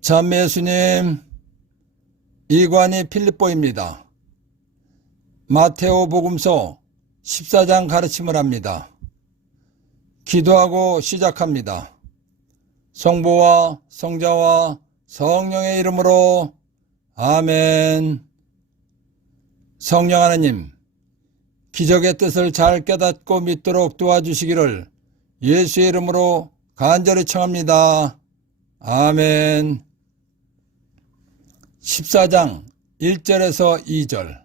참 예수님, 이관이 필립보입니다. 마테오 복음서 14장 가르침을 합니다. 기도하고 시작합니다. 성부와 성자와 성령의 이름으로 아멘. 성령 하나님, 기적의 뜻을 잘 깨닫고 믿도록 도와주시기를 예수의 이름으로 간절히 청합니다. 아멘. 14장 1절에서 2절.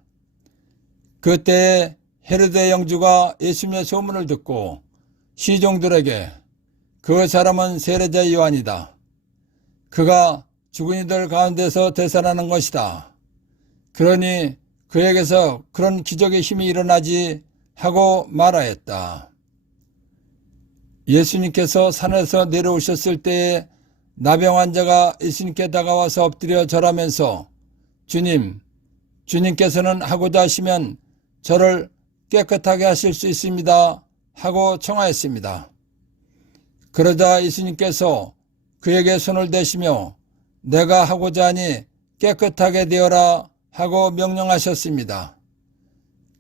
그때 헤로데 영주가 예수님의 소문을 듣고 시종들에게 그 사람은 세례자 요한이다. 그가 죽은 이들 가운데서 되살아난 것이다. 그러니 그에게서 그런 기적의 힘이 일어나지 하고 말하였다. 예수님께서 산에서 내려오셨을 때에 나병 환자가 예수님께 다가와서 엎드려 절하면서 주님께서는 하고자 하시면 저를 깨끗하게 하실 수 있습니다 하고 청하였습니다. 그러자 예수님께서 그에게 손을 대시며 내가 하고자 하니 깨끗하게 되어라 하고 명령하셨습니다.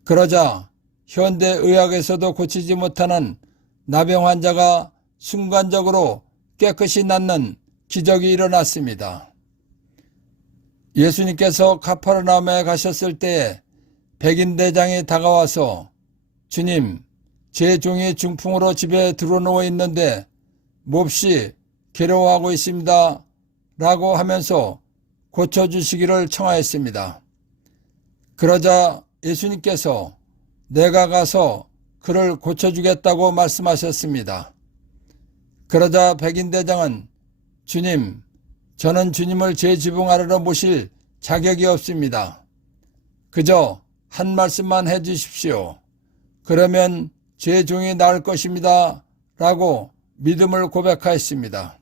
그러자 현대의학에서도 고치지 못하는 나병 환자가 순간적으로 깨끗이 낫는 기적이 일어났습니다. 예수님께서 가퍼르나움에 가셨을 때에 백인대장이 다가와서 주님, 제 종이 중풍으로 집에 들어누워 있는데 몹시 괴로워하고 있습니다 라고 하면서 고쳐주시기를 청하였습니다. 그러자 예수님께서 내가 가서 그를 고쳐주겠다고 말씀하셨습니다. 그러자 백인대장은 주님, 저는 주님을 제 지붕 아래로 모실 자격이 없습니다. 그저 한 말씀만 해주십시오. 그러면 제 종이 나을 것입니다 라고 믿음을 고백하였습니다.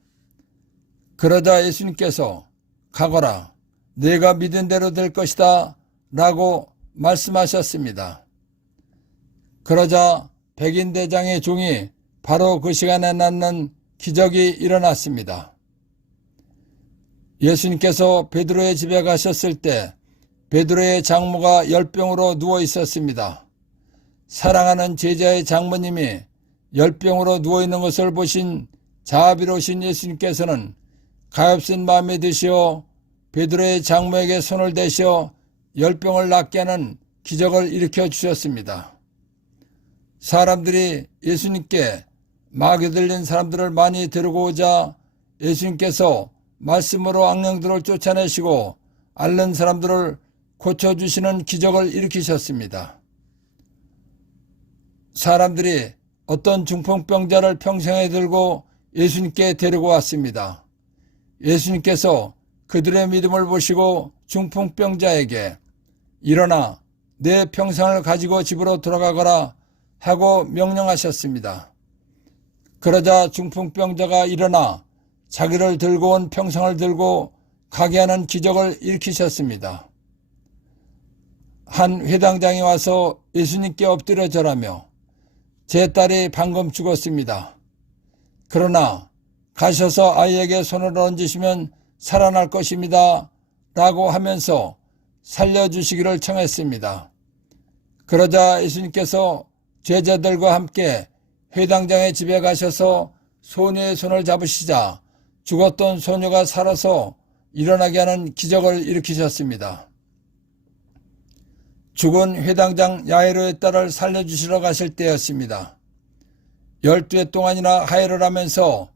그러자 예수님께서 가거라, 네가 믿은 대로 될 것이다 라고 말씀하셨습니다. 그러자 백인대장의 종이 바로 그 시간에 낫는 기적이 일어났습니다. 예수님께서 베드로의 집에 가셨을 때 베드로의 장모가 열병으로 누워 있었습니다. 사랑하는 제자의 장모님이 열병으로 누워있는 것을 보신 자비로우신 예수님께서는 가엾은 마음에 드시어 베드로의 장모에게 손을 대시어 열병을 낫게 하는 기적을 일으켜 주셨습니다. 사람들이 예수님께 마귀 들린 사람들을 많이 데리고 오자 예수님께서 말씀으로 악령들을 쫓아내시고 앓는 사람들을 고쳐주시는 기적을 일으키셨습니다. 사람들이 어떤 중풍병자를 평생에 들고 예수님께 데리고 왔습니다. 예수님께서 그들의 믿음을 보시고 중풍병자에게 일어나 내 평상을 가지고 집으로 돌아가거라 하고 명령하셨습니다. 그러자 중풍병자가 일어나 자기를 들고 온 평상을 들고 가게 하는 기적을 일으키셨습니다. 한 회당장이 와서 예수님께 엎드려 절하며 제 딸이 방금 죽었습니다. 그러나 가셔서 아이에게 손을 얹으시면 살아날 것입니다 라고 하면서 살려주시기를 청했습니다. 그러자 예수님께서 제자들과 함께 회당장의 집에 가셔서 소녀의 손을 잡으시자 죽었던 소녀가 살아서 일어나게 하는 기적을 일으키셨습니다. 죽은 회당장 야이로의 딸을 살려주시러 가실 때였습니다. 12해 동안이나 하혈을 하면서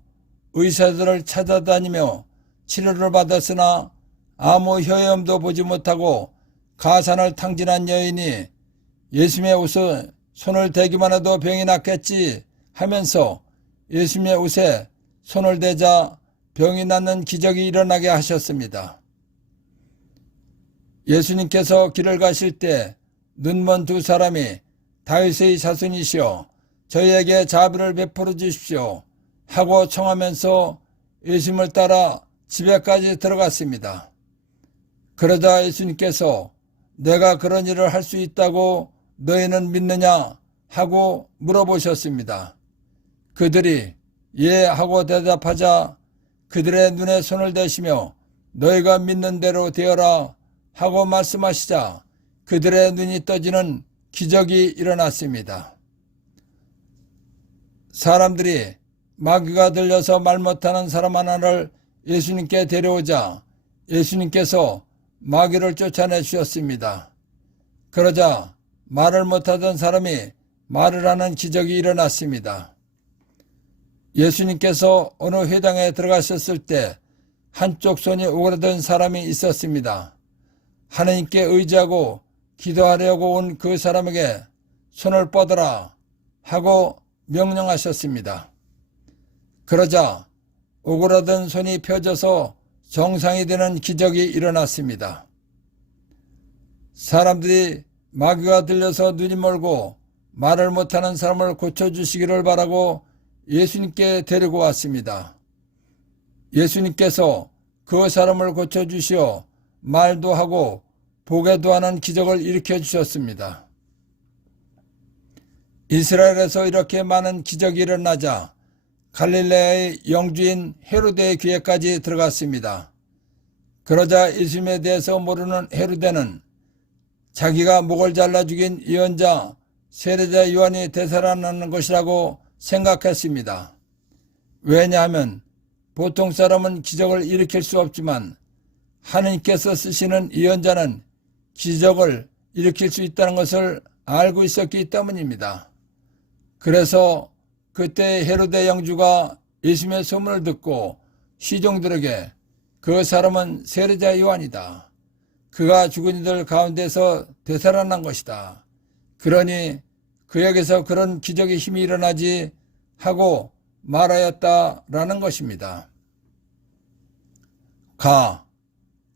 의사들을 찾아다니며 치료를 받았으나 아무 효험도 보지 못하고 가산을 탕진한 여인이 예수님의 옷에 손을 대기만 해도 병이 낫겠지 하면서 예수님의 옷에 손을 대자 병이 낫는 기적이 일어나게 하셨습니다. 예수님께서 길을 가실 때 눈먼 두 사람이 다윗의 자손이시여 저희에게 자비를 베풀어 주십시오 하고 청하면서 예수님을 따라 집에까지 들어갔습니다. 그러자 예수님께서 내가 그런 일을 할 수 있다고 너희는 믿느냐 하고 물어보셨습니다. 그들이 예 하고 대답하자 그들의 눈에 손을 대시며 너희가 믿는 대로 되어라 하고 말씀하시자 그들의 눈이 떠지는 기적이 일어났습니다. 사람들이 마귀가 들려서 말 못하는 사람 하나를 예수님께 데려오자 예수님께서 마귀를 쫓아내 주셨습니다. 그러자 말을 못하던 사람이 말을 하는 기적이 일어났습니다. 예수님께서 어느 회당에 들어가셨을 때 한쪽 손이 오그라든 사람이 있었습니다. 하나님께 의지하고 기도하려고 온 그 사람에게 손을 뻗어라 하고 명령하셨습니다. 그러자 오그라든 손이 펴져서 정상이 되는 기적이 일어났습니다. 사람들이 마귀가 들려서 눈이 멀고 말을 못하는 사람을 고쳐주시기를 바라고 예수님께 데리고 왔습니다. 예수님께서 그 사람을 고쳐주시어 말도 하고 보게도 하는 기적을 일으켜 주셨습니다. 이스라엘에서 이렇게 많은 기적이 일어나자 갈릴레아의 영주인 헤로데의 귀에까지 들어갔습니다. 그러자 예수님에 대해서 모르는 헤로데는 자기가 목을 잘라 죽인 예언자 세례자 요한이 되살아나는 것이라고 생각했습니다. 왜냐하면 보통 사람은 기적을 일으킬 수 없지만 하느님께서 쓰시는 예언자는 기적을 일으킬 수 있다는 것을 알고 있었기 때문입니다. 그래서 그때 헤로데 영주가 예수님의 소문을 듣고 시종들에게 그 사람은 세례자 요한이다. 그가 죽은 이들 가운데서 되살아난 것이다. 그러니 그에게서 그런 기적의 힘이 일어나지 하고 말하였다라는 것입니다.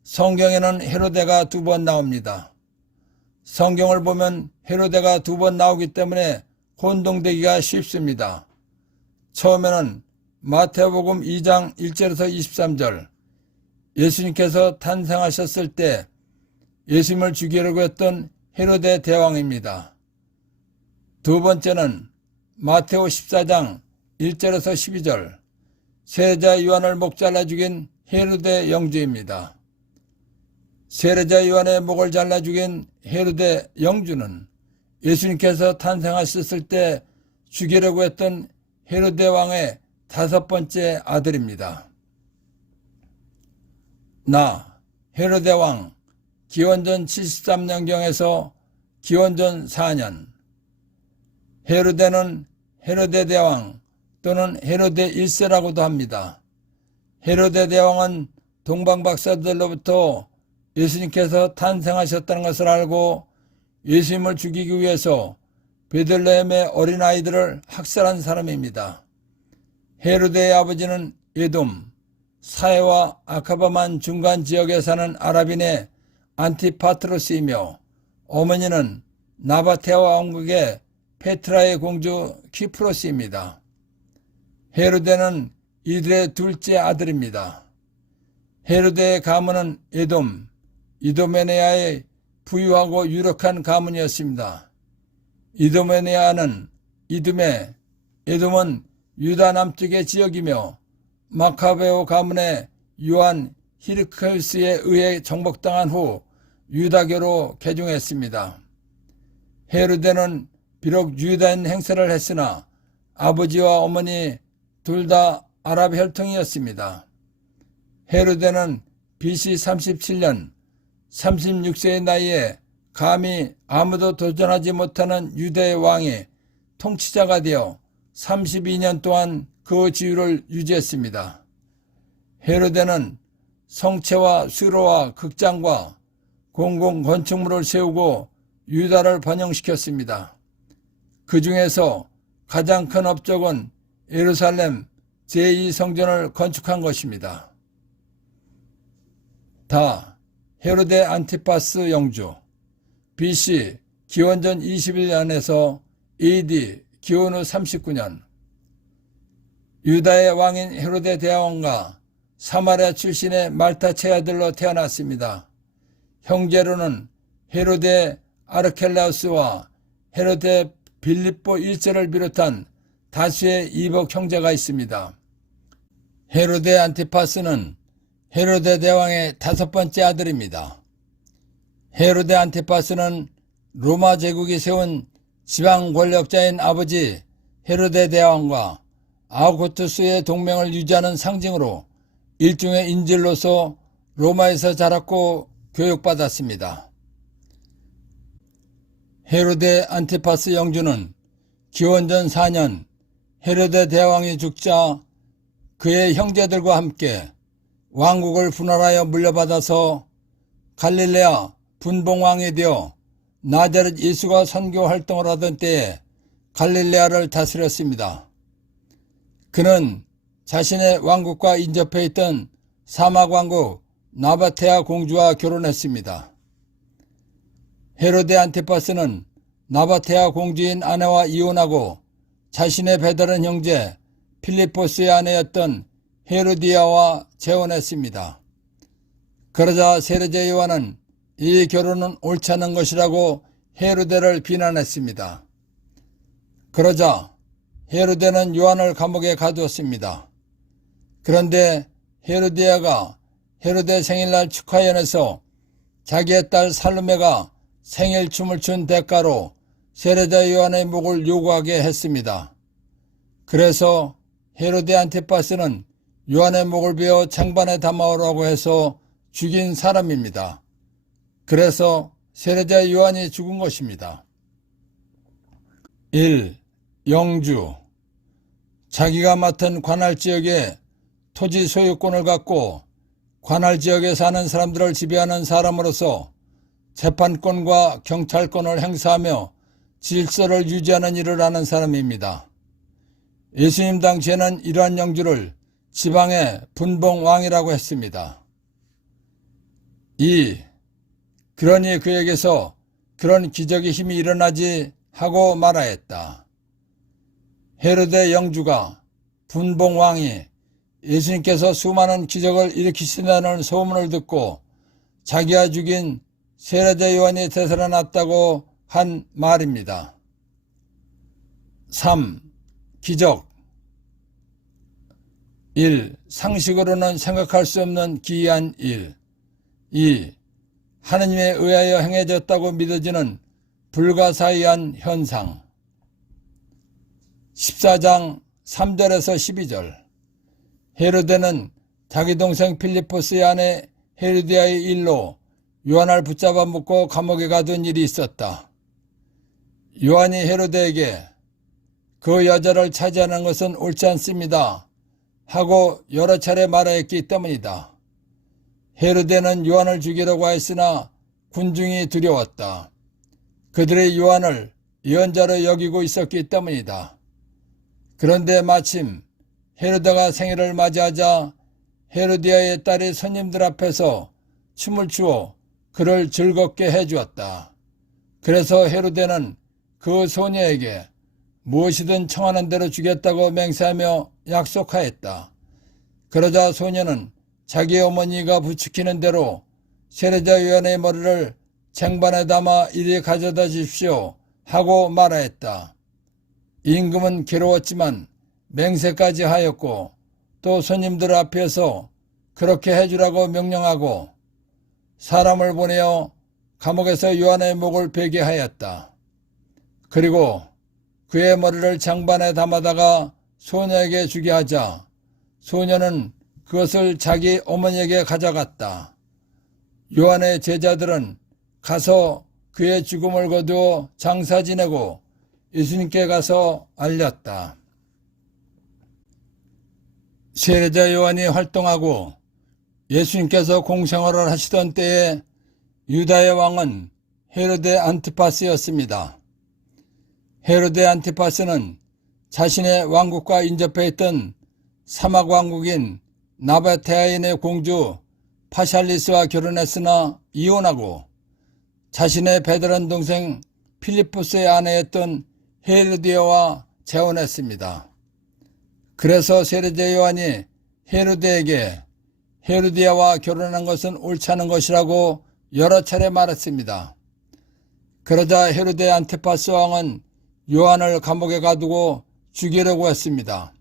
성경에는 헤로데가 2번 나옵니다. 성경을 보면 헤로데가 2번 나오기 때문에 혼동되기가 쉽습니다. 처음에는 마태복음 2장 1절에서 23절 예수님께서 탄생하셨을 때 예수님을 죽이려고 했던 헤로데 대왕입니다. 두 번째는 마테오 14장 1절에서 12절 세례자 요한을 목 잘라 죽인 헤로데 영주입니다. 세례자 요한의 목을 잘라 죽인 헤로데 영주는 예수님께서 탄생하셨을 때 죽이려고 했던 헤로데 왕의 5번째 아들입니다. 헤로데 왕 기원전 73년경에서 기원전 4년 헤로데는 헤로데 대왕 또는 헤로데 1세라고도 합니다. 헤로데 대왕은 동방박사들로부터 예수님께서 탄생하셨다는 것을 알고 예수님을 죽이기 위해서 베들레헴의 어린아이들을 학살한 사람입니다. 헤로데의 아버지는 에돔, 사해와 아카바만 중간 지역에 사는 아랍인의 안티파트로스이며 어머니는 나바테아 왕국의 페트라의 공주 키프로스입니다. 헤로데는 이들의 둘째 아들입니다. 헤로데의 가문은 에돔, 이도메네아의 부유하고 유력한 가문이었습니다. 이도메네아는 이둠에, 에돔은 유다 남쪽의 지역이며 마카베오 가문의 요한 히르크스에 의해 정복당한 후 유다교로 개종했습니다. 헤로데는 비록 유다인 행세를 했으나 아버지와 어머니 둘 다 아랍 혈통이었습니다. 헤로데는 BC 37년 36세의 나이에 감히 아무도 도전하지 못하는 유대의 왕이 통치자가 되어 32년 동안 그 지위를 유지했습니다. 헤로데는 성체와 수로와 극장과 공공 건축물을 세우고 유다를 번영시켰습니다. 그 중에서 가장 큰 업적은 예루살렘 제2성전을 건축한 것입니다. 헤로데 안티파스 영주 BC 기원전 21년에서 AD 기원 후 39년 유다의 왕인 헤로데 대왕과 사마리아 출신의 말타체 아들로 태어났습니다. 형제로는 헤로데 아르켈라우스와 헤로데 빌립보 1세를 비롯한 다수의 이복 형제가 있습니다. 헤로데 안티파스는 헤로데 대왕의 5번째 아들입니다. 헤로데 안티파스는 로마 제국이 세운 지방 권력자인 아버지 헤로데 대왕과 아우구스투스의 동맹을 유지하는 상징으로 일종의 인질로서 로마에서 자랐고 교육받았습니다. 헤로데 안티파스 영주는 기원전 4년 헤로데 대왕이 죽자 그의 형제들과 함께 왕국을 분할하여 물려받아서 갈릴레아 분봉왕이 되어 나자렛 예수가 선교 활동을 하던 때에 갈릴레아를 다스렸습니다. 그는 자신의 왕국과 인접해 있던 사막왕국 나바테아 공주와 결혼했습니다. 헤로데 안티파스는 나바테아 공주인 아내와 이혼하고 자신의 배다른 형제 필리포스의 아내였던 헤로디아와 재혼했습니다. 그러자 세례자 요한은 이 결혼은 옳지 않은 것이라고 헤로데를 비난했습니다. 그러자 헤로데는 요한을 감옥에 가두었습니다. 그런데 헤로디아가 헤로데 생일날 축하연에서 자기의 딸 살로메가 생일춤을 춘 대가로 세례자 요한의 목을 요구하게 했습니다. 그래서 헤로데 안티파스는 요한의 목을 베어 쟁반에 담아오라고 해서 죽인 사람입니다. 그래서 세례자 요한이 죽은 것입니다. 1. 영주. 자기가 맡은 관할 지역에 토지 소유권을 갖고 관할 지역에 사는 사람들을 지배하는 사람으로서 재판권과 경찰권을 행사하며 질서를 유지하는 일을 하는 사람입니다. 예수님 당시에는 이러한 영주를 지방의 분봉왕이라고 했습니다. 2. 그러니 그에게서 그런 기적의 힘이 일어나지 하고 말하였다. 헤로데 영주가 분봉왕이 예수님께서 수많은 기적을 일으키신다는 소문을 듣고 자기가 죽인 세례자 요한이 되살아났다고 한 말입니다. 3. 기적. 1. 상식으로는 생각할 수 없는 기이한 일. 2. 하느님에 의하여 행해졌다고 믿어지는 불가사의한 현상. 14장 3절에서 12절. 헤로데는 자기 동생 필리포스의 아내 헤로디아의 일로 요한을 붙잡아 묶고 감옥에 가둔 일이 있었다. 요한이 헤로데에게 그 여자를 차지하는 것은 옳지 않습니다 하고 여러 차례 말하였기 때문이다. 헤로데는 요한을 죽이려고 하였으나 군중이 두려웠다. 그들의 요한을 예언자로 여기고 있었기 때문이다. 그런데 마침 헤로데가 생일을 맞이하자 헤로디아의 딸이 손님들 앞에서 춤을 추어 그를 즐겁게 해주었다. 그래서 헤로데는 그 소녀에게 무엇이든 청하는 대로 주겠다고 맹세하며 약속하였다. 그러자 소녀는 자기 어머니가 부추기는 대로 세례자 요한의 머리를 쟁반에 담아 이리 가져다 주십시오 하고 말하였다. 임금은 괴로웠지만 맹세까지 하였고 또 손님들 앞에서 그렇게 해주라고 명령하고 사람을 보내어 감옥에서 요한의 목을 베게 하였다. 그리고 그의 머리를 장반에 담아다가 소녀에게 주게 하자 소녀는 그것을 자기 어머니에게 가져갔다. 요한의 제자들은 가서 그의 죽음을 거두어 장사 지내고 예수님께 가서 알렸다. 세례자 요한이 활동하고 예수님께서 공생활을 하시던 때에 유다의 왕은 헤로데 안티파스였습니다. 헤로데 안티파스는 자신의 왕국과 인접해 있던 사막왕국인 나바테아인의 공주 파샬리스와 결혼했으나 이혼하고 자신의 배다른 동생 필리포스의 아내였던 헤로디아와 재혼했습니다. 그래서 세례자 요한이 헤로데에게 헤로디아와 결혼한 것은 옳지 않은 것이라고 여러 차례 말했습니다. 그러자 헤로데 안티파스 왕은 요한을 감옥에 가두고 죽이려고 했습니다.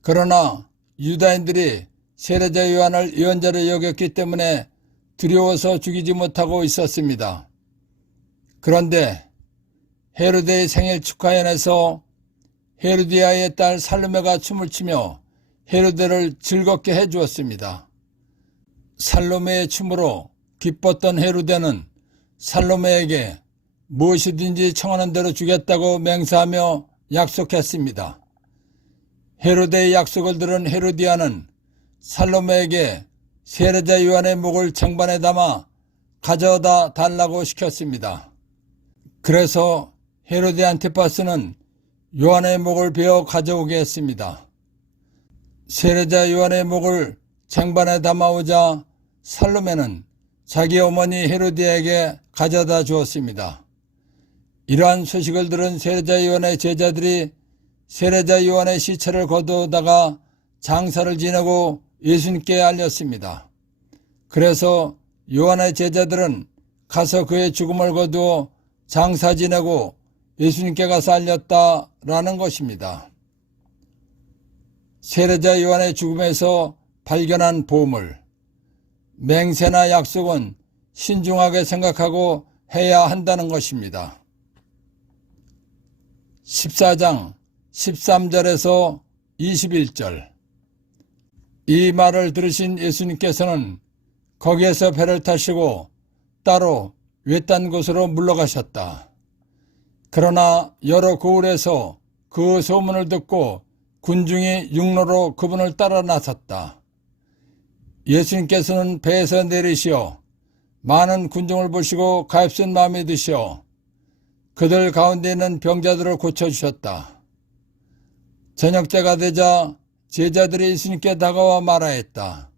그러나 유다인들이 세례자 요한을 예언자로 여겼기 때문에 두려워서 죽이지 못하고 있었습니다. 그런데 헤로데의 생일 축하연에서 헤로디아의 딸 살로메가 춤을 추며 헤로데를 즐겁게 해주었습니다. 살로메의 춤으로 기뻤던 헤로데는 살로메에게 무엇이든지 청하는 대로 주겠다고 맹세하며 약속했습니다. 헤로데의 약속을 들은 헤로디아는 살로메에게 세례자 요한의 목을 쟁반에 담아 가져다 달라고 시켰습니다. 그래서 헤로데 안티파스는 요한의 목을 베어 가져오게 했습니다. 세례자 요한의 목을 쟁반에 담아오자 살로메는 자기 어머니 헤로디아에게 가져다 주었습니다. 이러한 소식을 들은 세례자 요한의 제자들이 세례자 요한의 시체를 거두다가 장사를 지내고 예수님께 알렸습니다. 그래서 요한의 제자들은 가서 그의 죽음을 거두어 장사 지내고 예수님께 가서 알렸다라는 것입니다. 세례자 요한의 죽음에서 발견한 보물, 맹세나 약속은 신중하게 생각하고 해야 한다는 것입니다. 14장 13절에서 21절. 이 말을 들으신 예수님께서는 거기에서 배를 타시고 따로 외딴 곳으로 물러가셨다. 그러나 여러 고을에서 그 소문을 듣고 군중이 육로로 그분을 따라 나섰다. 예수님께서는 배에서 내리시어 많은 군중을 보시고 가엾은 마음이 드시어 그들 가운데 있는 병자들을 고쳐주셨다. 저녁때가 되자 제자들이 예수님께 다가와 말하였다.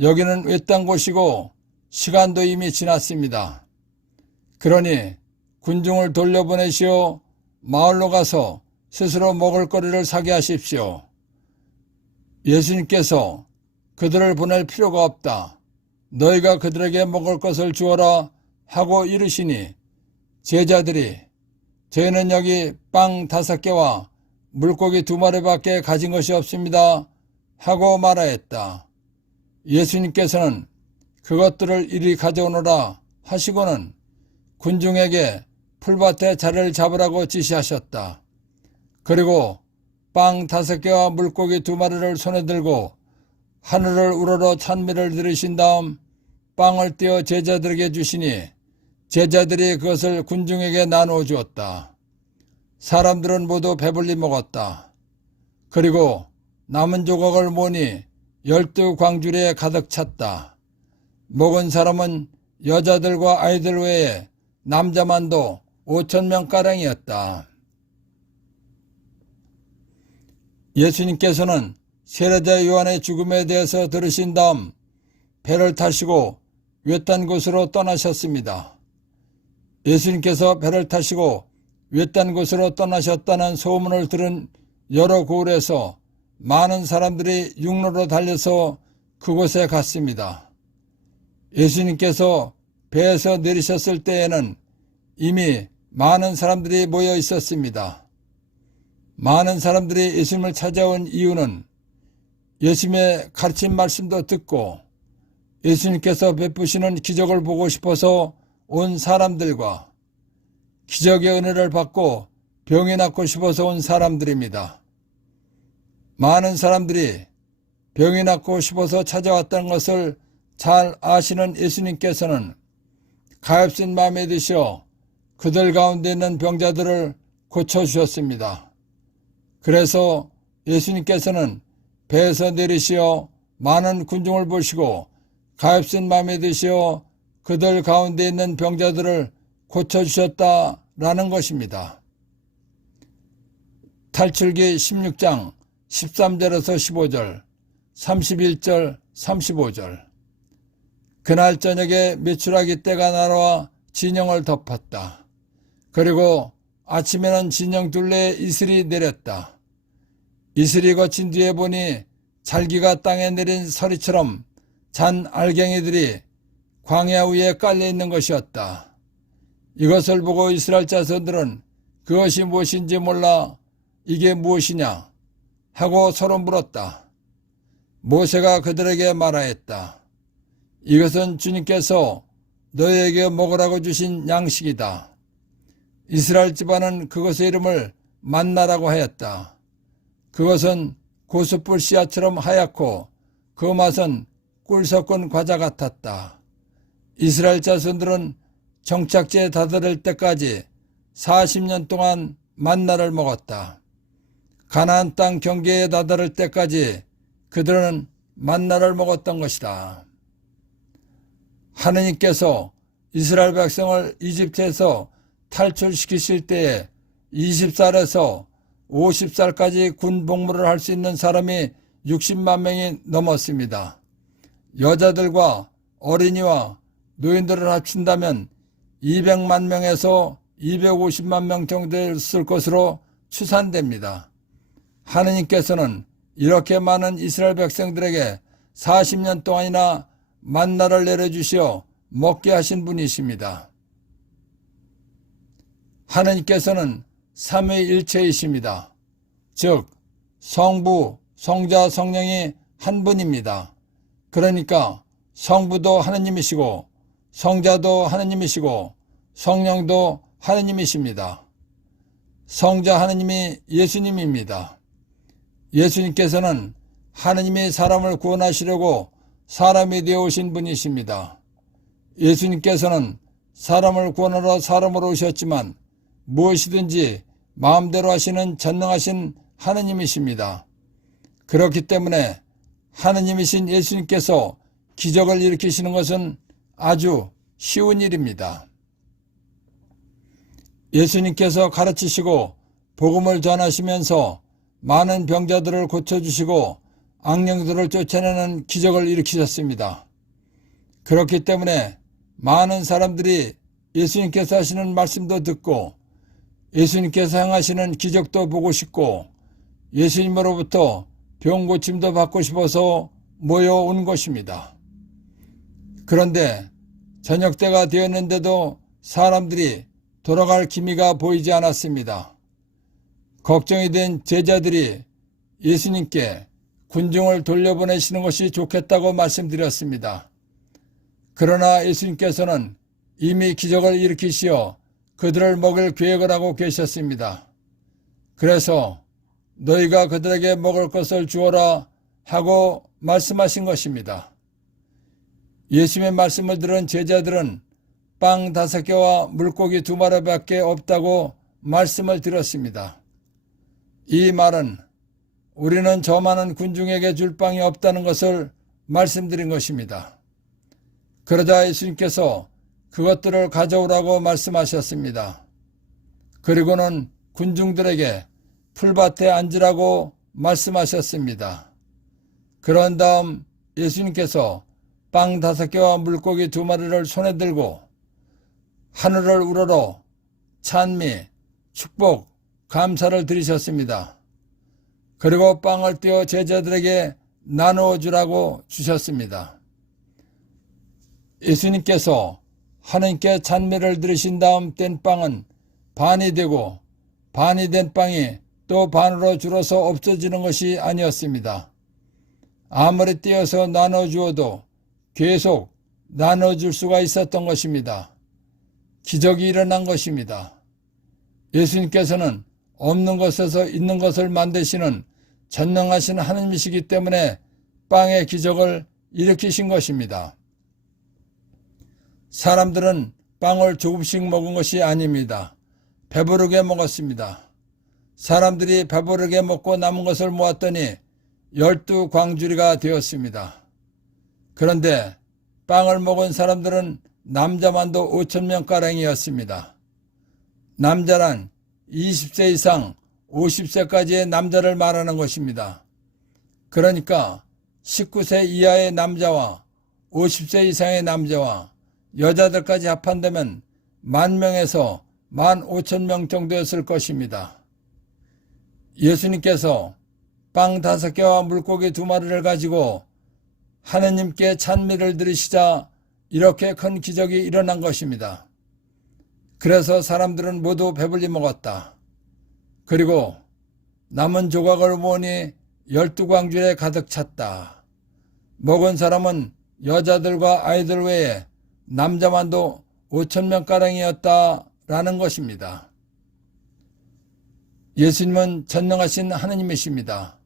여기는 외딴 곳이고 시간도 이미 지났습니다. 그러니 군중을 돌려보내시어 마을로 가서 스스로 먹을 거리를 사게 하십시오. 예수님께서 그들을 보낼 필요가 없다. 너희가 그들에게 먹을 것을 주어라 하고 이르시니 제자들이 저희는 여기 빵 5개와 물고기 2마리밖에 가진 것이 없습니다 하고 말하였다. 예수님께서는 그것들을 이리 가져오너라 하시고는 군중에게 풀밭에 자리를 잡으라고 지시하셨다. 그리고 빵 5개와 물고기 2마리를 손에 들고 하늘을 우러러 찬미를 들으신 다음 빵을 떼어 제자들에게 주시니 제자들이 그것을 군중에게 나누어 주었다. 사람들은 모두 배불리 먹었다. 그리고 남은 조각을 모으니 12광주리에 가득 찼다. 먹은 사람은 여자들과 아이들 외에 남자만도 5,000명가량이었다. 예수님께서는 세례자 요한의 죽음에 대해서 들으신 다음 배를 타시고 외딴 곳으로 떠나셨습니다. 예수님께서 배를 타시고 외딴 곳으로 떠나셨다는 소문을 들은 여러 고을에서 많은 사람들이 육로로 달려서 그곳에 갔습니다. 예수님께서 배에서 내리셨을 때에는 이미 많은 사람들이 모여 있었습니다. 많은 사람들이 예수님을 찾아온 이유는 예수님의 가르친 말씀도 듣고 예수님께서 베푸시는 기적을 보고 싶어서 온 사람들과 기적의 은혜를 받고 병이 낫고 싶어서 온 사람들입니다. 많은 사람들이 병이 낫고 싶어서 찾아왔다는 것을 잘 아시는 예수님께서는 가엾은 마음에 드시어 그들 가운데 있는 병자들을 고쳐주셨습니다. 그래서 예수님께서는 배에서 내리시어 많은 군중을 보시고 가엾은 마음에 드시어 그들 가운데 있는 병자들을 고쳐주셨다라는 것입니다. 탈출기 16장 13절에서 15절, 31절, 35절. 그날 저녁에 메추라기 떼가 날아와 진영을 덮었다. 그리고 아침에는 진영 둘레에 이슬이 내렸다. 이슬이 거친 뒤에 보니 잘기가 땅에 내린 서리처럼 잔 알갱이들이 광야 위에 깔려 있는 것이었다. 이것을 보고 이스라엘 자손들은 그것이 무엇인지 몰라 이게 무엇이냐 하고 서로 물었다. 모세가 그들에게 말하였다. 이것은 주님께서 너희에게 먹으라고 주신 양식이다. 이스라엘 집안은 그것의 이름을 만나라고 하였다. 그것은 고수뿔 씨앗처럼 하얗고 그 맛은 꿀 섞은 과자 같았다. 이스라엘 자손들은 정착지에 다다를 때까지 40년 동안 만나를 먹었다. 가나안 땅 경계에 다다를 때까지 그들은 만나를 먹었던 것이다. 하느님께서 이스라엘 백성을 이집트에서 탈출시키실 때에 20살에서 50살까지 군 복무를 할 수 있는 사람이 60만 명이 넘었습니다. 여자들과 어린이와 노인들을 합친다면 200만 명에서 250만 명 정도 됐을 것으로 추산됩니다. 하느님께서는 이렇게 많은 이스라엘 백성들에게 40년 동안이나 만나를 내려주시어 먹게 하신 분이십니다. 하느님께서는 삼위일체이십니다. 즉 성부, 성자, 성령이 한 분입니다. 그러니까 성부도 하느님이시고 성자도 하느님이시고 성령도 하느님이십니다. 성자 하느님이 예수님입니다. 예수님께서는 하느님이 사람을 구원하시려고 사람이 되어 오신 분이십니다. 예수님께서는 사람을 구원하러 사람으로 오셨지만 무엇이든지 마음대로 하시는 전능하신 하느님이십니다. 그렇기 때문에 하느님이신 예수님께서 기적을 일으키시는 것은 아주 쉬운 일입니다. 예수님께서 가르치시고 복음을 전하시면서 많은 병자들을 고쳐주시고 악령들을 쫓아내는 기적을 일으키셨습니다. 그렇기 때문에 많은 사람들이 예수님께서 하시는 말씀도 듣고 예수님께서 행하시는 기적도 보고 싶고 예수님으로부터 병 고침도 받고 싶어서 모여온 것입니다. 그런데 저녁때가 되었는데도 사람들이 돌아갈 기미가 보이지 않았습니다. 걱정이 된 제자들이 예수님께 군중을 돌려보내시는 것이 좋겠다고 말씀드렸습니다. 그러나 예수님께서는 이미 기적을 일으키시어 그들을 먹일 계획을 하고 계셨습니다. 그래서 너희가 그들에게 먹을 것을 주어라 하고 말씀하신 것입니다. 예수님의 말씀을 들은 제자들은 빵 5개와 물고기 2마리밖에 없다고 말씀을 드렸습니다. 이 말은 우리는 저 많은 군중에게 줄 빵이 없다는 것을 말씀드린 것입니다. 그러자 예수님께서 그것들을 가져오라고 말씀하셨습니다. 그리고는 군중들에게 풀밭에 앉으라고 말씀하셨습니다. 그런 다음 예수님께서 빵 5개와 물고기 2마리를 손에 들고 하늘을 우러러 찬미, 축복, 감사를 드리셨습니다. 그리고 빵을 떼어 제자들에게 나누어 주라고 주셨습니다. 예수님께서 하느님께 찬미를 드리신 다음 뗀 빵은 반이 되고 반이 된 빵이 또 반으로 줄어서 없어지는 것이 아니었습니다. 아무리 떼어서 나눠주어도 계속 나눠줄 수가 있었던 것입니다. 기적이 일어난 것입니다. 예수님께서는 없는 것에서 있는 것을 만드시는 전능하신 하느님이시기 때문에 빵의 기적을 일으키신 것입니다. 사람들은 빵을 조금씩 먹은 것이 아닙니다. 배부르게 먹었습니다. 사람들이 배부르게 먹고 남은 것을 모았더니 12광주리가 되었습니다. 그런데 빵을 먹은 사람들은 남자만도 5,000명가량이었습니다. 남자란 20세 이상 50세까지의 남자를 말하는 것입니다. 그러니까 19세 이하의 남자와 50세 이상의 남자와 여자들까지 합한다면 10,000명에서 15,000명 정도였을 것입니다. 예수님께서 빵 5개와 물고기 2마리를 가지고 하느님께 찬미를 드리시자 이렇게 큰 기적이 일어난 것입니다. 그래서 사람들은 모두 배불리 먹었다. 그리고 남은 조각을 모으니 12광주리에 가득 찼다. 먹은 사람은 여자들과 아이들 외에 남자만도 5,000명가량이었다라는 것입니다. 예수님은 전능하신 하느님이십니다.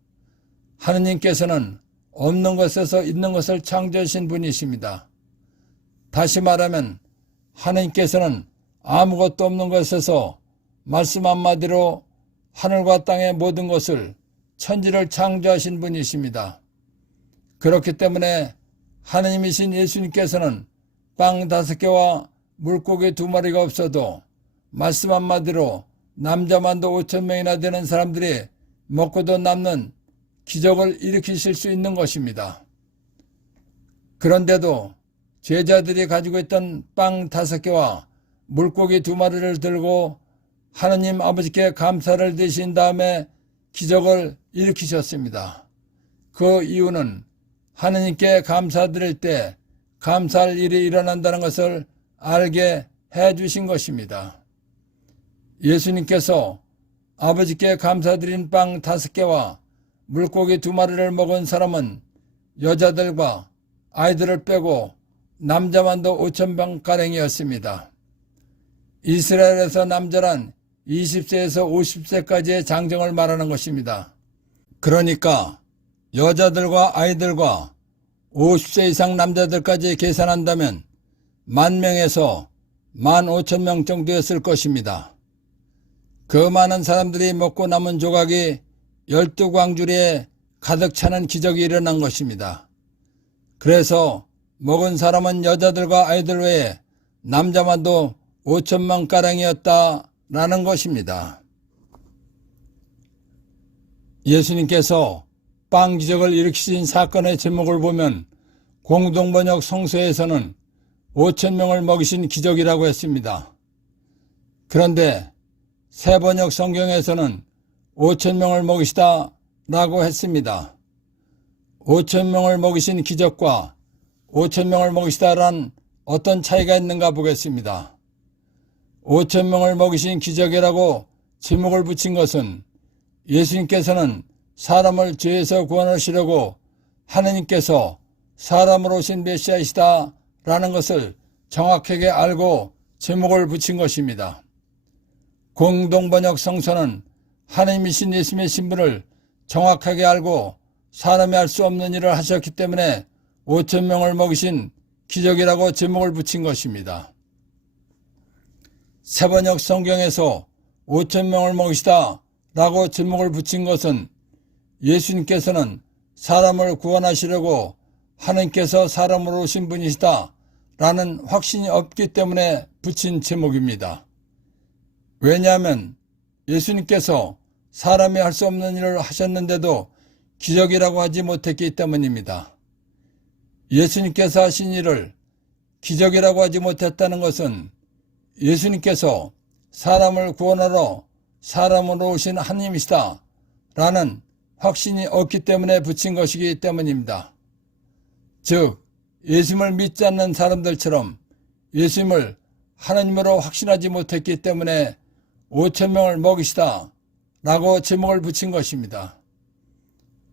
하느님께서는 없는 것에서 있는 것을 창조하신 분이십니다. 다시 말하면 하느님께서는 아무것도 없는 것에서 말씀 한마디로 하늘과 땅의 모든 것을 천지를 창조하신 분이십니다. 그렇기 때문에 하느님이신 예수님께서는 빵 5개와 물고기 2마리가 없어도 말씀 한마디로 남자만도 5,000명이나 되는 사람들이 먹고도 남는 기적을 일으키실 수 있는 것입니다. 그런데도 제자들이 가지고 있던 빵 5개와 물고기 2마리를 들고 하느님 아버지께 감사를 드신 다음에 기적을 일으키셨습니다. 그 이유는 하느님께 감사드릴 때 감사할 일이 일어난다는 것을 알게 해주신 것입니다. 예수님께서 아버지께 감사드린 빵 5개와 물고기 2마리를 먹은 사람은 여자들과 아이들을 빼고 남자만도 5,000명가량이었습니다. 이스라엘에서 남자란 20세에서 50세까지의 장정을 말하는 것입니다. 그러니까 여자들과 아이들과 50세 이상 남자들까지 계산한다면 10,000명에서 15,000명 정도였을 것입니다. 그 많은 사람들이 먹고 남은 조각이 12광주리에 가득 차는 기적이 일어난 것입니다. 그래서 먹은 사람은 여자들과 아이들 외에 남자만도 5,000명가량이었다라는 것입니다. 예수님께서 빵 기적을 일으키신 사건의 제목을 보면 공동번역 성서에서는 5,000명을 먹이신 기적이라고 했습니다. 그런데 새번역 성경에서는 5,000명을 먹이시다 라고 했습니다. 5,000명을 먹이신 기적과 5,000명을 먹이시다란 어떤 차이가 있는가 보겠습니다. 5,000명을 먹이신 기적이라고 제목을 붙인 것은 예수님께서는 사람을 죄에서 구원하시려고 하느님께서 사람으로 오신 메시아이시다 라는 것을 정확하게 알고 제목을 붙인 것입니다. 공동번역 성서는 하느님이신 예수님의 신분을 정확하게 알고 사람이 할 수 없는 일을 하셨기 때문에 5,000명을 먹이신 기적이라고 제목을 붙인 것입니다. 새번역 성경에서 5,000명을 먹이시다 라고 제목을 붙인 것은 예수님께서는 사람을 구원하시려고 하느님께서 사람으로 오신 분이시다 라는 확신이 없기 때문에 붙인 제목입니다. 왜냐하면 예수님께서 사람이 할 수 없는 일을 하셨는데도 기적이라고 하지 못했기 때문입니다. 예수님께서 하신 일을 기적이라고 하지 못했다는 것은 예수님께서 사람을 구원하러 사람으로 오신 하느님이시다 라는 확신이 없기 때문에 붙인 것이기 때문입니다. 즉 예수님을 믿지 않는 사람들처럼 예수님을 하나님으로 확신하지 못했기 때문에 5,000명을 먹이시다 라고 제목을 붙인 것입니다.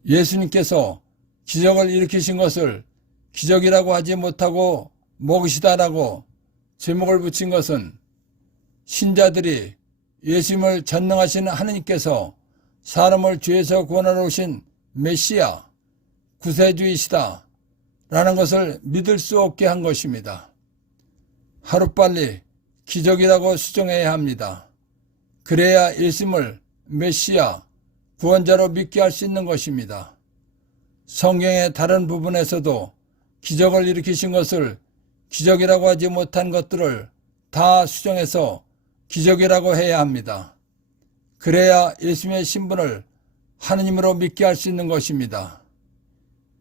예수님께서 기적을 일으키신 것을 기적이라고 하지 못하고 먹이시다라고 제목을 붙인 것은 신자들이 예수님을 전능하신 하느님께서 사람을 죄에서 구원하러 오신 메시아, 구세주이시다 라는 것을 믿을 수 없게 한 것입니다. 하루빨리 기적이라고 수정해야 합니다. 그래야 예수님을 메시아, 구원자로 믿게 할 수 있는 것입니다. 성경의 다른 부분에서도 기적을 일으키신 것을 기적이라고 하지 못한 것들을 다 수정해서 기적이라고 해야 합니다. 그래야 예수님의 신분을 하느님으로 믿게 할 수 있는 것입니다.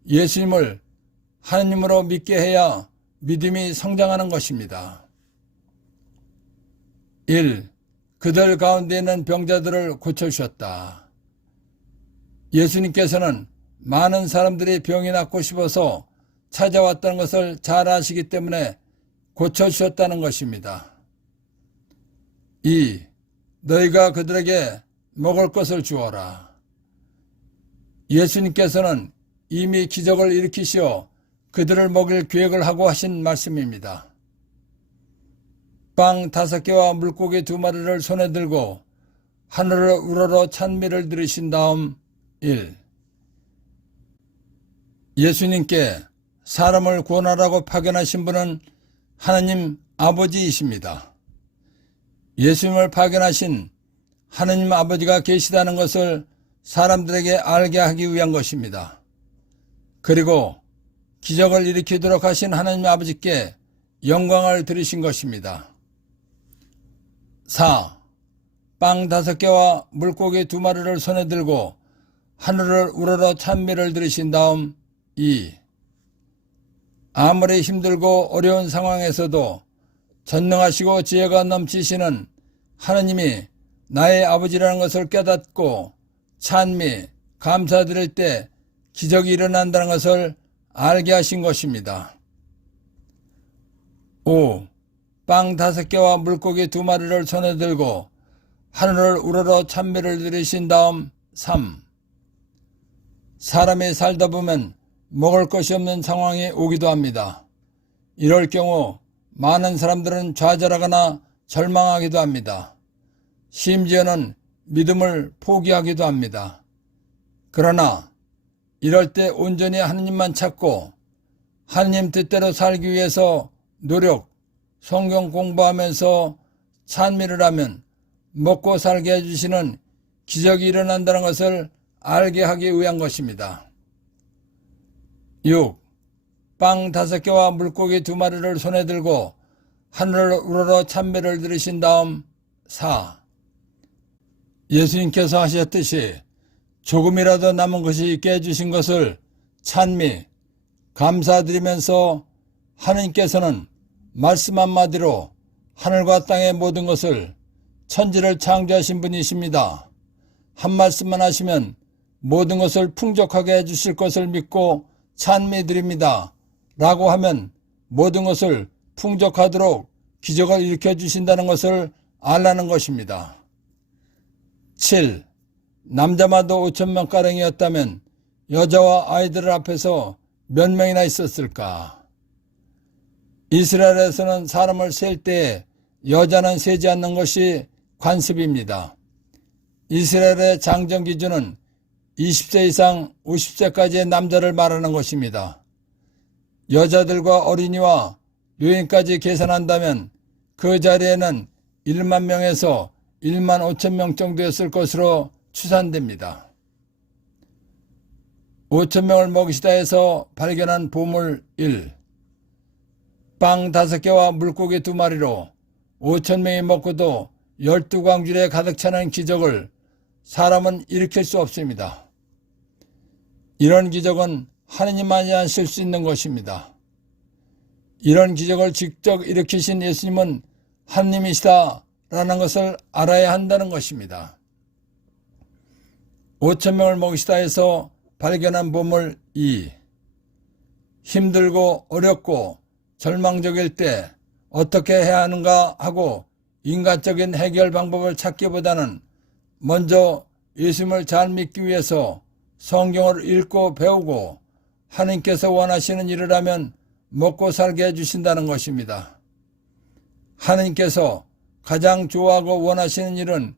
예수님을 하느님으로 믿게 해야 믿음이 성장하는 것입니다. 1. 그들 가운데 있는 병자들을 고쳐주셨다. 예수님께서는 많은 사람들이 병이 낫고 싶어서 찾아왔다는 것을 잘 아시기 때문에 고쳐주셨다는 것입니다. 2. 너희가 그들에게 먹을 것을 주어라. 예수님께서는 이미 기적을 일으키시어 그들을 먹일 계획을 하고 하신 말씀입니다. 빵 5개와 물고기 2마리를 손에 들고 하늘을 우러러 찬미를 들으신 다음 1. 예수님께 사람을 구원하라고 파견하신 분은 하나님 아버지이십니다. 예수님을 파견하신 하나님 아버지가 계시다는 것을 사람들에게 알게 하기 위한 것입니다. 그리고 기적을 일으키도록 하신 하나님 아버지께 영광을 드리신 것입니다. 4. 빵 5개와 물고기 2마리를 손에 들고 하늘을 우러러 찬미를 들으신 다음 2. 아무리 힘들고 어려운 상황에서도 전능하시고 지혜가 넘치시는 하나님이 나의 아버지라는 것을 깨닫고 찬미, 감사드릴 때 기적이 일어난다는 것을 알게 하신 것입니다. 5. 빵 5개와 물고기 2마리를 손에 들고 하늘을 우러러 찬미를 들으신 다음 3. 사람이 살다 보면 먹을 것이 없는 상황이 오기도 합니다. 이럴 경우 많은 사람들은 좌절하거나 절망하기도 합니다. 심지어는 믿음을 포기하기도 합니다. 그러나 이럴 때 온전히 하느님만 찾고 하느님 뜻대로 살기 위해서 노력, 성경 공부하면서 찬미를 하면 먹고 살게 해주시는 기적이 일어난다는 것을 알게 하기 위한 것입니다. 6. 빵 5개와 물고기 2마리를 손에 들고 하늘을 우러러 찬미를 들으신 다음 4. 예수님께서 하셨듯이 조금이라도 남은 것이 있게 해주신 것을 찬미, 감사드리면서 하느님께서는 말씀 한마디로 하늘과 땅의 모든 것을 천지를 창조하신 분이십니다. 한 말씀만 하시면 모든 것을 풍족하게 해주실 것을 믿고 찬미드립니다. 라고 하면 모든 것을 풍족하도록 기적을 일으켜 주신다는 것을 알라는 것입니다. 7. 남자마도 5,000명가량이었다면 여자와 아이들 앞에서 몇 명이나 있었을까? 이스라엘에서는 사람을 셀 때에 여자는 세지 않는 것이 관습입니다. 이스라엘의 장정 기준은 20세 이상 50세까지의 남자를 말하는 것입니다. 여자들과 어린이와 노인까지 계산한다면 그 자리에는 1만 명에서 1만 5천 명 정도였을 것으로 추산됩니다. 5천 명을 먹이시다 해서 발견한 보물 1. 빵 5개와 물고기 2마리로 5천 명이 먹고도 12광줄에 가득 차는 기적을 사람은 일으킬 수 없습니다. 이런 기적은 하느님만이 하실 수 있는 것입니다. 이런 기적을 직접 일으키신 예수님은 하느님이시다라는 것을 알아야 한다는 것입니다. 5천 명을 먹이시다 해서 발견한 보물 2. 힘들고 어렵고 절망적일 때 어떻게 해야 하는가 하고 인간적인 해결 방법을 찾기보다는 먼저 예수님을 잘 믿기 위해서 성경을 읽고 배우고 하느님께서 원하시는 일을 하면 먹고 살게 해주신다는 것입니다. 하느님께서 가장 좋아하고 원하시는 일은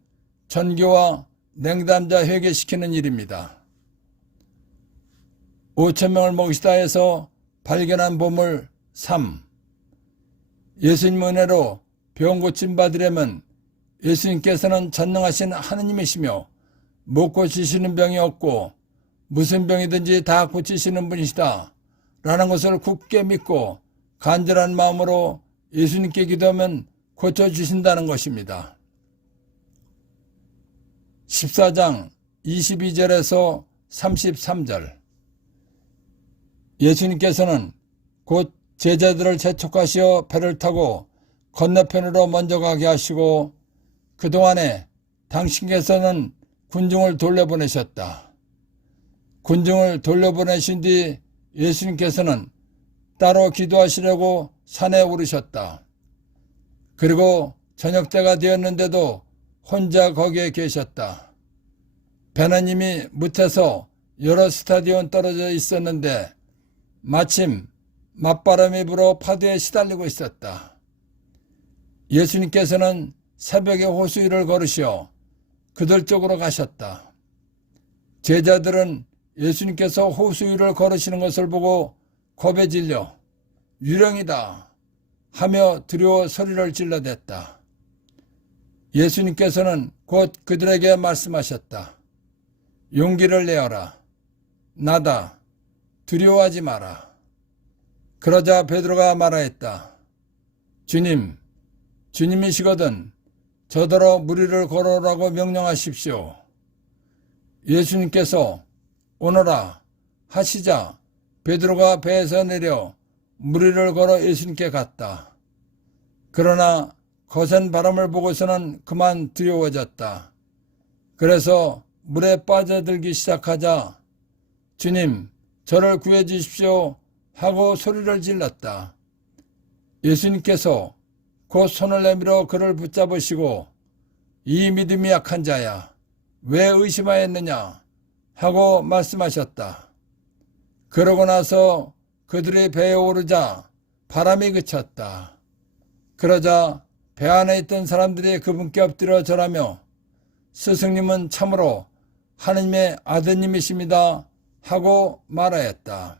전교와 냉담자 회개시키는 일입니다. 5천 명을 먹이시다 해서 발견한 보물 3. 예수님 은혜로 병 고침 받으려면 예수님께서는 전능하신 하느님이시며 못 고치시는 병이 없고 무슨 병이든지 다 고치시는 분이시다 라는 것을 굳게 믿고 간절한 마음으로 예수님께 기도하면 고쳐주신다는 것입니다. 14장 22절에서 33절. 예수님께서는 곧 제자들을 재촉하시어 배를 타고 건너편으로 먼저 가게 하시고 그동안에 당신께서는 군중을 돌려보내셨다. 군중을 돌려보내신 뒤 예수님께서는 따로 기도하시려고 산에 오르셨다. 그리고 저녁때가 되었는데도 혼자 거기에 계셨다. 배는 이미 무태서 여러 스타디온 떨어져 있었는데 마침 맞바람이 불어 파도에 시달리고 있었다. 예수님께서는 새벽에 호수 위를 걸으시어 그들 쪽으로 가셨다. 제자들은 예수님께서 호수 위를 걸으시는 것을 보고 겁에 질려 유령이다 하며 두려워 소리를 질러댔다. 예수님께서는 곧 그들에게 말씀하셨다. 용기를 내어라. 나다. 두려워하지 마라. 그러자 베드로가 말하였다. 주님, 주님이시거든 저더러 물 위를 걸어오라고 명령하십시오. 예수님께서 오너라 하시자 베드로가 배에서 내려 물 위를 걸어 예수님께 갔다. 그러나 거센 바람을 보고서는 그만 두려워졌다. 그래서 물에 빠져들기 시작하자 주님, 저를 구해 주십시오 하고 소리를 질렀다. 예수님께서 곧 손을 내밀어 그를 붙잡으시고 이 믿음이 약한 자야, 왜 의심하였느냐 하고 말씀하셨다. 그러고 나서 그들이 배에 오르자 바람이 그쳤다. 그러자 배 안에 있던 사람들이 그분께 엎드려 절하며 스승님은 참으로 하느님의 아드님이십니다 하고 말하였다.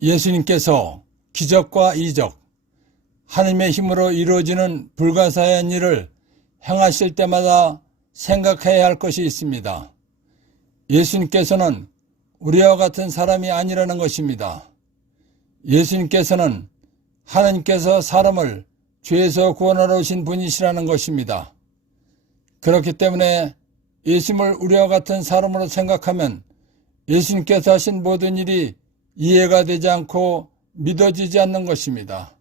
예수님께서 기적과 이적, 하느님의 힘으로 이루어지는 불가사의한 일을 행하실 때마다 생각해야 할 것이 있습니다. 예수님께서는 우리와 같은 사람이 아니라는 것입니다. 예수님께서는 하느님께서 사람을 죄에서 구원하러 오신 분이시라는 것입니다. 그렇기 때문에 예수님을 우리와 같은 사람으로 생각하면 예수님께서 하신 모든 일이 이해가 되지 않고 믿어지지 않는 것입니다.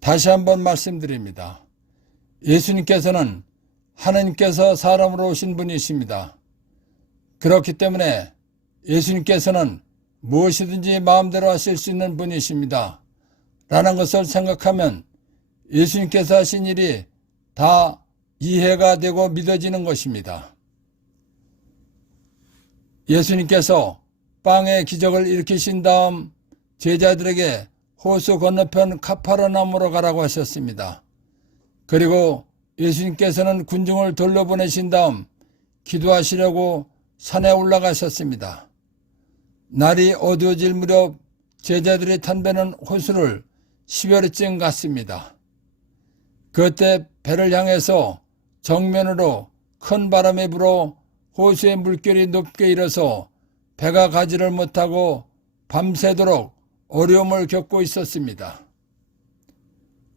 다시 한번 말씀드립니다. 예수님께서는 하느님께서 사람으로 오신 분이십니다. 그렇기 때문에 예수님께서는 무엇이든지 마음대로 하실 수 있는 분이십니다. 라는 것을 생각하면 예수님께서 하신 일이 다 이해가 되고 믿어지는 것입니다. 예수님께서 빵의 기적을 일으키신 다음 제자들에게 호수 건너편 카파르나움으로 가라고 하셨습니다. 그리고 예수님께서는 군중을 돌려보내신 다음 기도하시려고 산에 올라가셨습니다. 날이 어두워질 무렵 제자들이 탄 배는 호수를 10여리쯤 갔습니다. 그때 배를 향해서 정면으로 큰 바람이 불어 호수의 물결이 높게 일어서 배가 가지를 못하고 밤새도록 어려움을 겪고 있었습니다.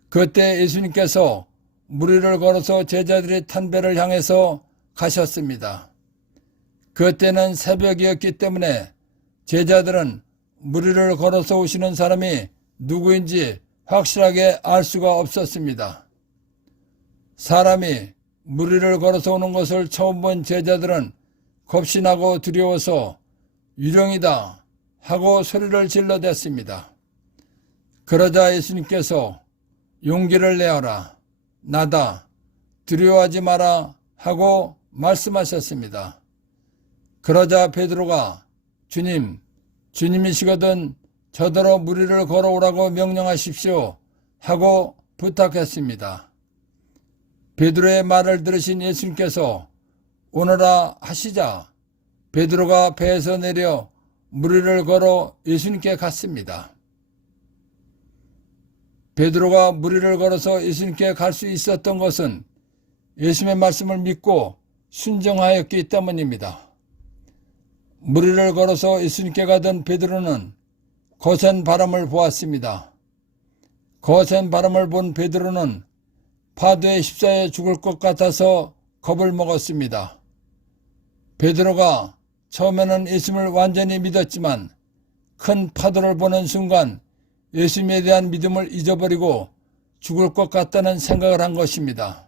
그때 예수님께서 물 위를 걸어서 제자들이 탄 배를 향해서 가셨습니다. 그때는 새벽이었기 때문에 제자들은 물 위를 걸어서 오시는 사람이 누구인지 확실하게 알 수가 없었습니다. 사람이 물 위를 걸어서 오는 것을 처음 본 제자들은 겁신하고 두려워서 유령이다 하고 소리를 질러댔습니다. 그러자 예수님께서 용기를 내어라. 나다. 두려워하지 마라 하고 말씀하셨습니다. 그러자 베드로가 주님, 주님이시거든 저더러 물 위를 걸어오라고 명령하십시오 하고 부탁했습니다. 베드로의 말을 들으신 예수님께서 오너라 하시자 베드로가 배에서 내려 물 위를 걸어 예수님께 갔습니다. 베드로가 물 위를 걸어서 예수님께 갈 수 있었던 것은 예수님의 말씀을 믿고 순종하였기 때문입니다. 물 위를 걸어서 예수님께 가던 베드로는 거센 바람을 보았습니다. 거센 바람을 본 베드로는 파도에 휩싸여 죽을 것 같아서 겁을 먹었습니다. 베드로가 처음에는 예수님을 완전히 믿었지만 큰 파도를 보는 순간 예수님에 대한 믿음을 잊어버리고 죽을 것 같다는 생각을 한 것입니다.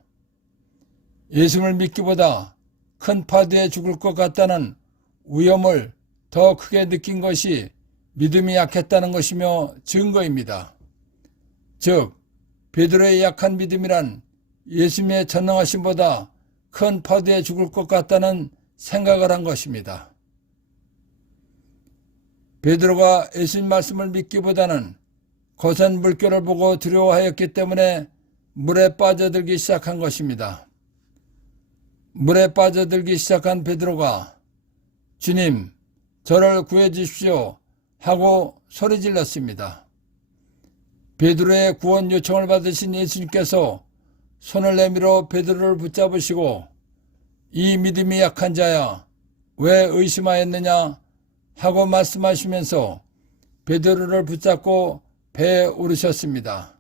예수님을 믿기보다 큰 파도에 죽을 것 같다는 위험을 더 크게 느낀 것이 믿음이 약했다는 것이며 증거입니다. 즉, 베드로의 약한 믿음이란 예수님의 전능하심보다 큰 파도에 죽을 것 같다는 생각을 한 것입니다. 베드로가 예수님 말씀을 믿기보다는 거센 물결을 보고 두려워하였기 때문에 물에 빠져들기 시작한 것입니다. 물에 빠져들기 시작한 베드로가 주님, 저를 구해 주십시오 하고 소리 질렀습니다. 베드로의 구원 요청을 받으신 예수님께서 손을 내밀어 베드로를 붙잡으시고 이 믿음이 약한 자야 왜 의심하였느냐 하고 말씀하시면서 베드로를 붙잡고 배에 오르셨습니다.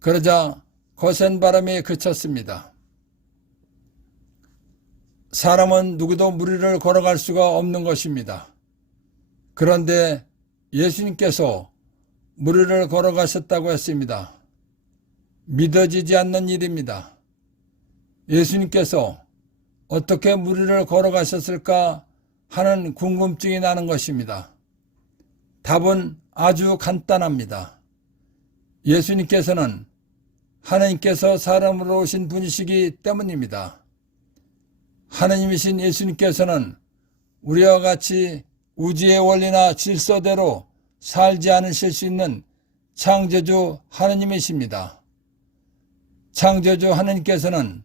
그러자 거센 바람이 그쳤습니다. 사람은 누구도 물 위를 걸어갈 수가 없는 것입니다. 그런데 예수님께서 물 위를 걸어가셨다고 했습니다. 믿어지지 않는 일입니다. 예수님께서 어떻게 물 위를 걸어가셨을까 하는 궁금증이 나는 것입니다. 답은 아주 간단합니다. 예수님께서는 하나님께서 사람으로 오신 분이시기 때문입니다. 하나님이신 예수님께서는 우리와 같이 우주의 원리나 질서대로 살지 않으실 수 있는 창조주 하나님이십니다. 창조주 하나님께서는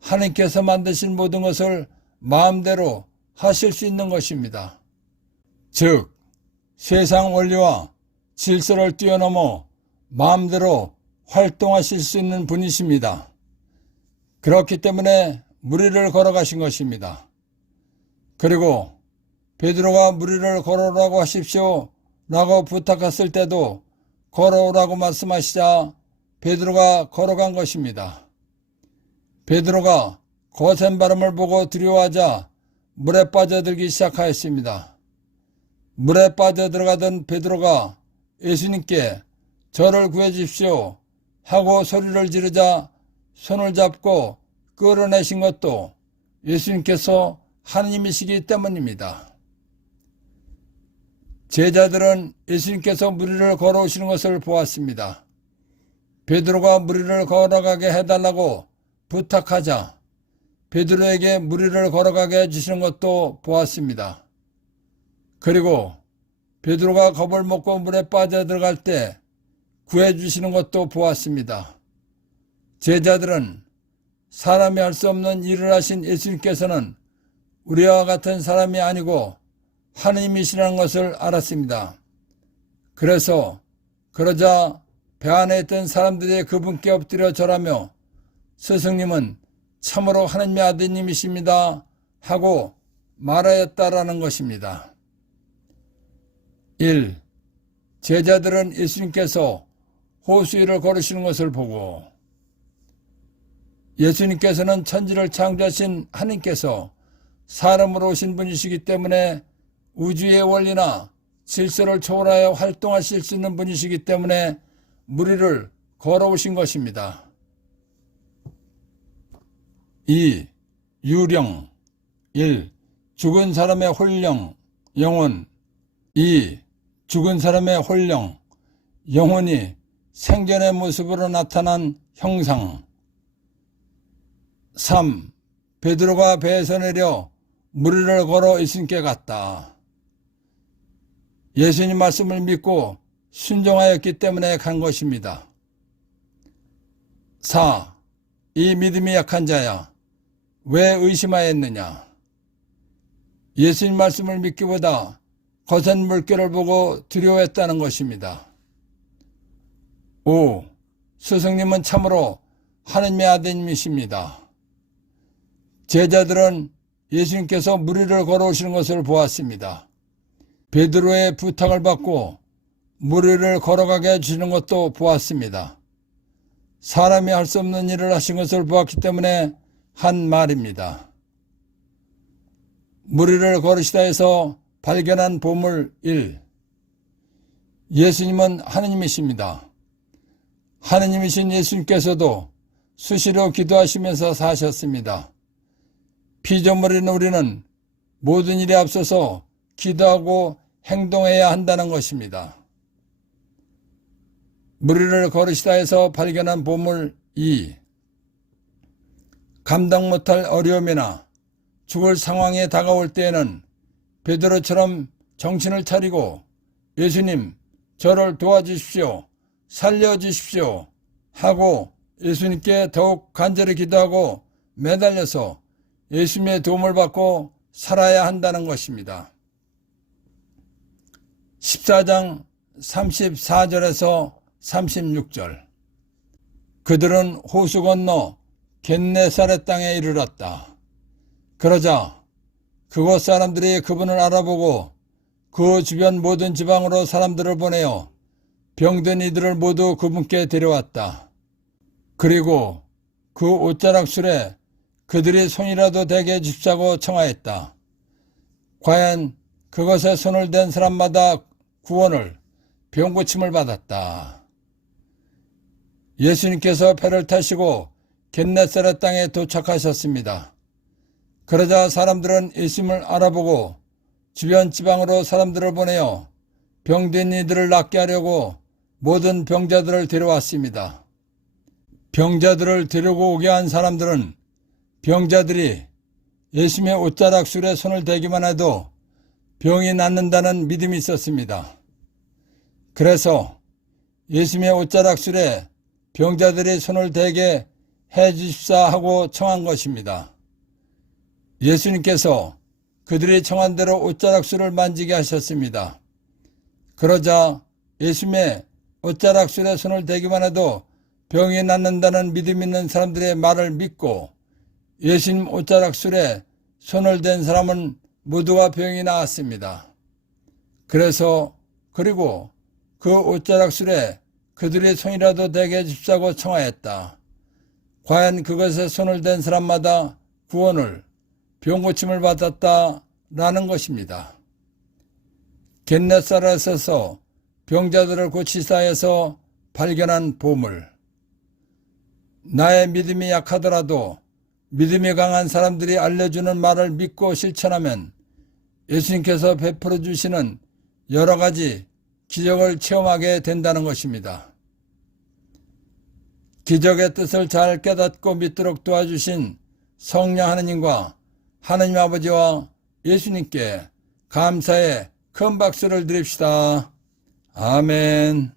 하나님께서 만드신 모든 것을 마음대로 하실 수 있는 것입니다. 즉, 세상 원리와 질서를 뛰어넘어 마음대로 활동하실 수 있는 분이십니다. 그렇기 때문에 물 위를 걸어가신 것입니다. 그리고 베드로가 물 위를 걸어오라고 하십시오 라고 부탁했을 때도 걸어오라고 말씀하시자 베드로가 걸어간 것입니다. 베드로가 거센 바람을 보고 두려워하자 물에 빠져들기 시작하였습니다. 물에 빠져들어가던 베드로가 예수님께 저를 구해 주십시오 하고 소리를 지르자 손을 잡고 끌어내신 것도 예수님께서 하나님이시기 때문입니다. 제자들은 예수님께서 물 위를 걸어오시는 것을 보았습니다. 베드로가 물 위를 걸어가게 해달라고 부탁하자 베드로에게 물 위를 걸어가게 해주시는 것도 보았습니다. 그리고 베드로가 겁을 먹고 물에 빠져들어갈 때 구해주시는 것도 보았습니다. 제자들은 사람이 할 수 없는 일을 하신 예수님께서는 우리와 같은 사람이 아니고 하나님이시라는 것을 알았습니다. 그러자 배 안에 있던 사람들이 그분께 엎드려 절하며 스승님은 참으로 하나님의 아드님이십니다 하고 말하였다라는 것입니다. 1. 제자들은 예수님께서 호수 위를 걸으시는 것을 보고 예수님께서는 천지를 창조하신 하나님께서 사람으로 오신 분이시기 때문에 우주의 원리나 질서를 초월하여 활동하실 수 있는 분이시기 때문에 물 위를 걸어오신 것입니다. 2. 유령 1. 죽은 사람의 홀령, 영혼 2. 죽은 사람의 홀령, 영혼이 생전의 모습으로 나타난 형상 3. 베드로가 배에서 내려 물 위를 걸어 예수님께 갔다. 예수님 말씀을 믿고 순종하였기 때문에 간 것입니다. 4. 이 믿음이 약한 자야 왜 의심하였느냐. 예수님 말씀을 믿기보다 거센 물결을 보고 두려워했다는 것입니다. 5. 스승님은 참으로 하나님의 아드님이십니다. 제자들은 예수님께서 물 위를 걸어오시는 것을 보았습니다. 베드로의 부탁을 받고 물 위를 걸어가게 해주시는 것도 보았습니다. 사람이 할 수 없는 일을 하신 것을 보았기 때문에 한 말입니다. 물 위를 걸으시다 해서 발견한 보물 1. 예수님은 하느님이십니다. 하느님이신 예수님께서도 수시로 기도하시면서 사셨습니다. 피조물인 우리는 모든 일에 앞서서 기도하고 행동해야 한다는 것입니다. 물 위를 걸으시다 해서 발견한 보물 2. 감당 못할 어려움이나 죽을 상황에 다가올 때에는 베드로처럼 정신을 차리고 예수님, 저를 도와주십시오. 살려주십시오. 하고 예수님께 더욱 간절히 기도하고 매달려서 예수님의 도움을 받고 살아야 한다는 것입니다. 14장 34절에서 36절. 그들은 호수 건너 겟네사렛 땅에 이르렀다. 그러자 그곳 사람들이 그분을 알아보고 그 주변 모든 지방으로 사람들을 보내어 병든 이들을 모두 그분께 데려왔다. 그리고 그 옷자락술에 그들이 손이라도 대게 해주십사고 청하였다. 과연 그것에 손을 댄 사람마다 구원을, 병고침을 받았다. 예수님께서 배를 타시고 겟네사렛 땅에 도착하셨습니다. 그러자 사람들은 예수님을 알아보고 주변 지방으로 사람들을 보내어 병든 이들을 낫게 하려고 모든 병자들을 데려왔습니다. 병자들을 데리고 오게 한 사람들은 병자들이 예수님의 옷자락술에 손을 대기만 해도 병이 낫는다는 믿음이 있었습니다. 그래서 예수님의 옷자락술에 병자들이 손을 대게 해주십사 하고 청한 것입니다. 예수님께서 그들이 청한 대로 옷자락술을 만지게 하셨습니다. 그러자 예수님의 옷자락술에 손을 대기만 해도 병이 낫는다는 믿음 있는 사람들의 말을 믿고 예수님 옷자락술에 손을 댄 사람은 모두가 병이 나았습니다. 그리고 그 옷자락술에 그들의 손이라도 대게 해주십사고 청하였다. 과연 그것에 손을 댄 사람마다 구원을, 병고침을 받았다라는 것입니다. 겟네사렛에서 병자들을 고치사 해서 발견한 보물. 나의 믿음이 약하더라도 믿음이 강한 사람들이 알려주는 말을 믿고 실천하면 예수님께서 베풀어 주시는 여러 가지 기적을 체험하게 된다는 것입니다. 기적의 뜻을 잘 깨닫고 믿도록 도와주신 성령 하느님과 하느님 아버지와 예수님께 감사의 큰 박수를 드립시다. 아멘.